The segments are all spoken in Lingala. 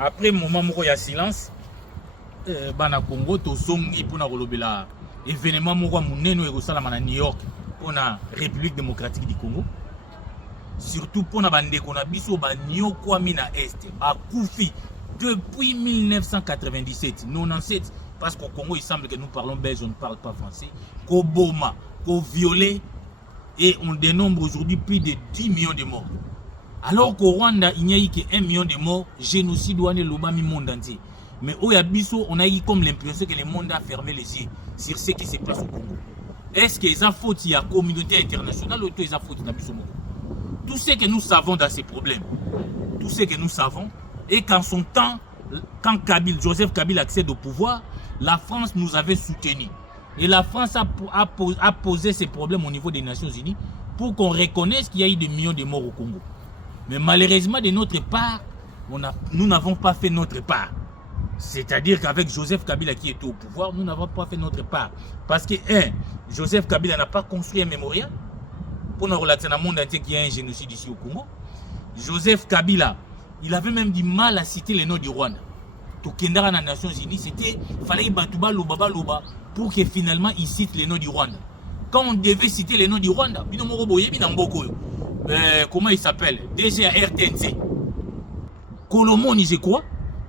après moment moko ya silence bana Congo to songi pour na kolobela événement moko munene e kosalama na New York pour la République démocratique du Congo, surtout pour na bande ko na biso ba nyokwami na est a Koufi depuis 1997 97 parce qu'au Congo il semble que nous parlons belge, on ne parle pas français, ko boma, ko violé, et on dénombre aujourd'hui plus de 10 millions de morts. Alors qu'au Rwanda, il n'y a eu que 1 million de morts, génocide douane l'Obami monde entier. Mais au Yabiso, on a eu comme l'impression que le monde a fermé les yeux sur ce qui se passe au Congo. Est-ce qu'ils ont faute à la communauté internationale ou ils ont faute à Yabiso? Tout ce que nous savons dans ces problèmes, tout ce que nous savons, et qu'en son temps, quand Joseph Kabila accède au pouvoir, la France nous avait soutenus. Et la France a posé ces problèmes au niveau des Nations Unies pour qu'on reconnaisse qu'il y a eu des millions de morts au Congo. Mais malheureusement, de notre part, nous n'avons pas fait notre part. C'est-à-dire qu'avec Joseph Kabila qui était au pouvoir, nous n'avons pas fait notre part. Parce que, Joseph Kabila n'a pas construit un mémorial pour nous relaxer dans le monde entier qu'il y a un génocide ici au Congo. Joseph Kabila, il avait même du mal à citer les noms du Rwanda. Tout Kendara dans les Nations Unies, c'était il fallait Batouba Loba Loba pour que finalement il cite les noms du Rwanda. Quand on devait citer les noms du Rwanda, comment il s'appelle? DG à RTNC. Kolomoni, je crois.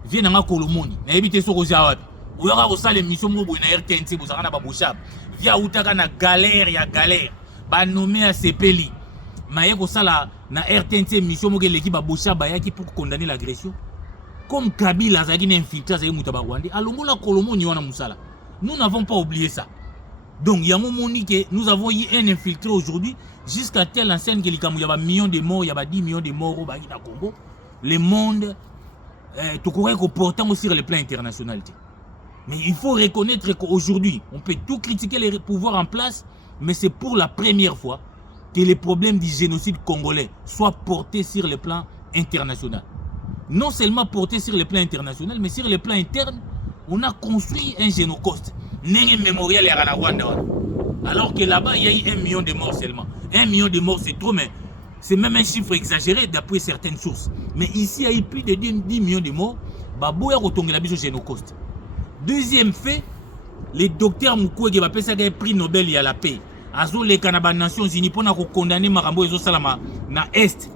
Vient dans Kolomoni. Na évité ce que wapi. Ou yora osala émission mobo na RTNC bozaka na babushab. Via utaka na galère ya galère. Ba nommé à Sepeli. Maye ko sala na RTNC émission moke l'équipe babushab bayaki pour condamner l'agression. Comme Kabila azaki na infiltré azaki mutaba Rwanda. Alongola Kolomoni wana musala. Nous n'avons pas oublié ça. Donc, il y a un moment que nous avons eu un infiltré aujourd'hui, jusqu'à telle enseigne qu'il y a des millions de morts, il y a 10 millions de morts au Congo. Le monde, tout correct, pourtant aussi sur le plan international. Mais il faut reconnaître qu'aujourd'hui, on peut tout critiquer les pouvoirs en place, mais c'est pour la première fois que les problèmes du génocide congolais soient portés sur le plan international. Non seulement portés sur le plan international, mais sur le plan interne, on a construit un génocide. N'est un mémorial à Rwanda. Alors que là-bas, il y a eu 1 million de morts seulement. 1 million de morts, c'est trop, mais c'est même un chiffre exagéré d'après certaines sources. Mais ici, il y a eu plus de 10 millions de morts. Baboya retourne la bise au génocide. Deuxième fait, le docteur Mukwege va passer un prix Nobel et à la paix. Azo les Canada Nations Unies pour condamner Marambo et Zosalama na Est.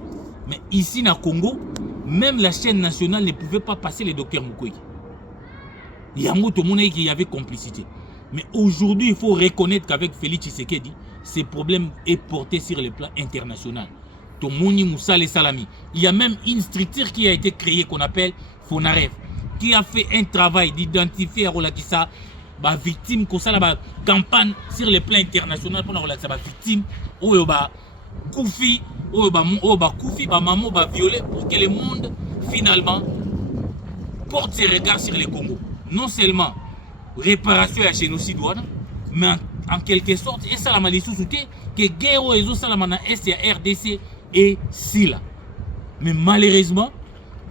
Mais ici, na Congo, même la chaîne nationale ne pouvait pas passer le docteur Mukwege. Il y a tout le monde qui y avait complicité. Mais aujourd'hui, il faut reconnaître qu'avec Félix Tshisekedi, ces problèmes sont portés sur le plan international. Tomoni Moussa les Salami. Il y a même une structure qui a été créée qu'on appelle Fonarev, qui a fait un travail d'identifier à la victime, qu'on la campagne sur le plan international pour la victime, ou Koufi, Koufi, maman, violé, pour que le monde finalement porte ses regards sur le Congo. Non seulement réparation à génocide, mais en quelque sorte, et ça la malicité que guerre et salama na est et RDC et Sila. Mais malheureusement,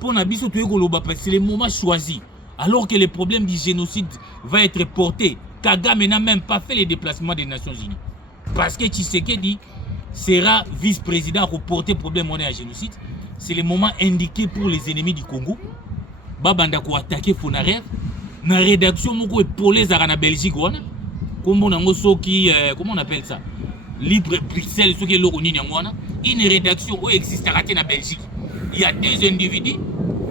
pour Nabiso c'est le moment choisi. Alors que le problème du génocide va être porté, Kagame n'a même pas fait les déplacements des Nations Unies. Parce que Tshisekedi sera vice-président pour porter le problème à génocide. C'est le moment indiqué pour les ennemis du Congo. Babanda ko attaquer Fonarev. Na rédaction moko épaulé à la Belgique comment on appelle ça, libre Bruxelles, ce qui est une rédaction où existe à la Belgique. Il y a des individus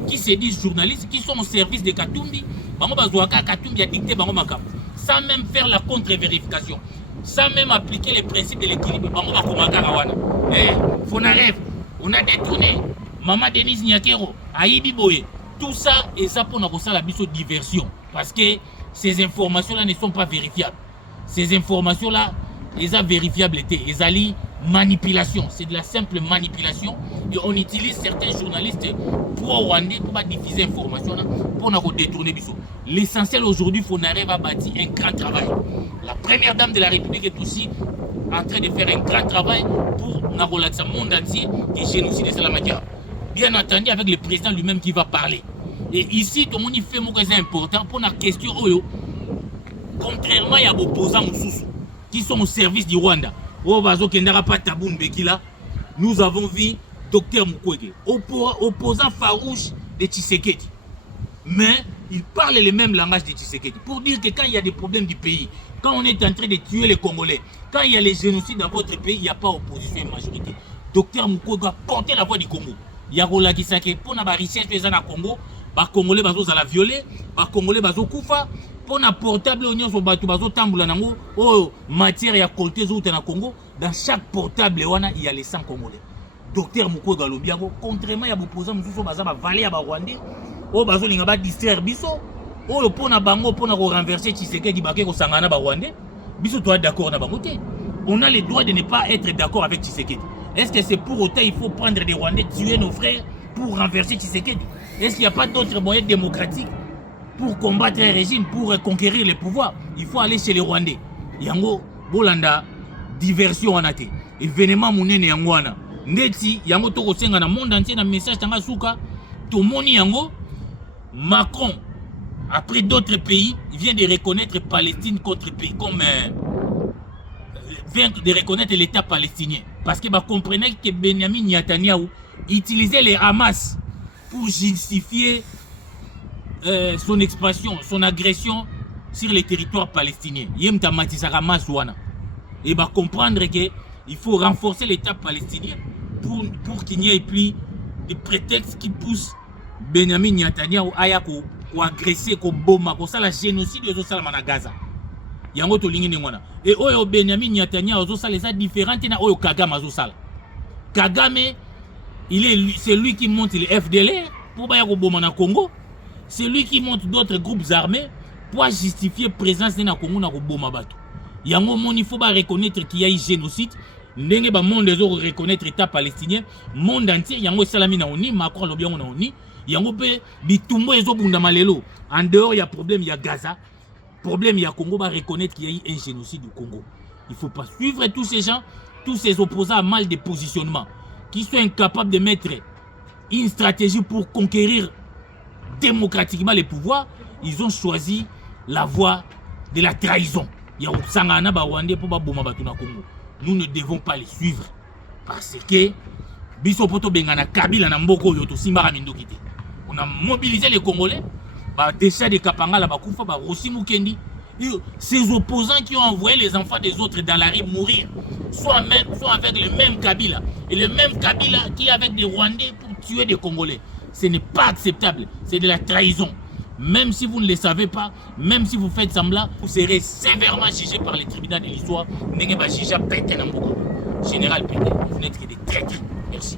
qui se disent journalistes qui sont au service de Katumbi, Katumbi a dicté sans même faire la contre-vérification, sans même appliquer les principes de l'équilibre. Fonarev, on a détourné Maman Denise Nyakero, Aïbi Boye. Tout ça, et ça pour nous la diversion. Parce que ces informations-là ne sont pas vérifiables. Ces informations-là, elles sont vérifiables. Elles sont manipulation. C'est de la simple manipulation. Et on utilise certains journalistes pro-rwandais pour diffuser l'information, pour nous détourner. L'essentiel aujourd'hui, il faut arriver à bâtir un grand travail. La première dame de la République est aussi en train de faire un grand travail pour nous relaxer le monde entier du génocide de Salamakia. Bien entendu, avec le président lui-même qui va parler. Et ici, tout le monde fait quelque chose important pour la question. Contrairement à des opposants qui sont au service du Rwanda, nous avons vu Dr Mukwege, opposant farouche de Tshisekedi. Mais il parle le même langage de Tshisekedi. Pour dire que quand il y a des problèmes du pays, quand on est en train de tuer les Congolais, quand il y a les génocides dans votre pays, il n'y a pas opposition et majorité. Docteur Mukwege doit porter la voix du Congo. Il y a Rola Kisake, pour la richesse des gens au Congo, les Congolais bazo la violer, les Congolais bazo kufa, pour la portable oignon sur bateau bazo tamboula nango, oh matière ya colté zo na Congo, dans chaque portable wana il y a les 100 Congolais. Docteur Mukwege alobiango, contrairement à l'opposant mususu baza ba valer ya ba Rwandais, oh bazo linga ba distraire biso, oh pour na bango pour na renverser Tshisekedi baké ko sangana ba Rwandais, biso toi d'accord na bango té. On a le droit de ne pas être d'accord avec Tshisekedi. Est-ce que c'est pour autant il faut prendre des Rwandais, tuer nos frères pour renverser Tshisekedi? Est-ce qu'il n'y a pas d'autres moyens démocratiques pour combattre un régime, pour conquérir le pouvoir? Il faut aller chez les Rwandais. Yango, bolanda, diversion en athée. Événement mounene yangwana. Ndeti, yango toko senga na monde entier na message tanga souka. Tomoni yango, Macron, après d'autres pays, il vient de reconnaître Palestine contre pays, comme vient de reconnaître l'État palestinien. Parce que comprenait que Benjamin Netanyahu utilisait les Hamas pour justifier son expansion, son agression sur les territoires palestiniens. Il et comprendre qu'il faut renforcer l'État palestinien pour qu'il n'y ait plus de prétextes qui poussent Benjamin Netanyahu à agresser, à bomber, à la génocide de Gaza. Yango to lingi ngwana. Et oyo Benjamin Netanyahu ozosala les différentes na oyo Kagame azosala. Kagame c'est lui qui monte le FDLR pour baya ko boma na Congo. C'est lui qui monte d'autres groupes armés pour justifier présence na Congo na ko boma bato. Yango moni faut ba reconnaître qu'il y a eu génocide. Ndenge ba monde ezo reconnaître état palestinien, monde entier yango salami na oni, Macron lo biango na oni. Yango pe bitumbo ezo bunda malelo. En dehors il y a problème, il y a Gaza. Problème, il y a Congo va reconnaître qu'il y a eu un génocide au Congo. Il ne faut pas suivre tous ces gens, tous ces opposants à mal de positionnement, qui sont incapables de mettre une stratégie pour conquérir démocratiquement les pouvoirs. Ils ont choisi la voie de la trahison. Il y a Sangana Bawande pour Baboma Batuna Congo. Nous ne devons pas les suivre. Parce que Bisopoto Bengana Kabila Namboko Yoto Simbara Mindokite. On a mobilisé les Congolais. Déjà des Kapangala Bakoufa, Rossi Mukendi, ces opposants qui ont envoyé les enfants des autres dans la rue mourir, soit avec le même Kabila, et le même Kabila qui est avec des Rwandais pour tuer des Congolais. Ce n'est pas acceptable, c'est de la trahison. Même si vous ne le savez pas, même si vous faites semblant, vous serez sévèrement jugé par les tribunaux de l'histoire. Général Pété, vous n'êtes que des traîtres. Merci.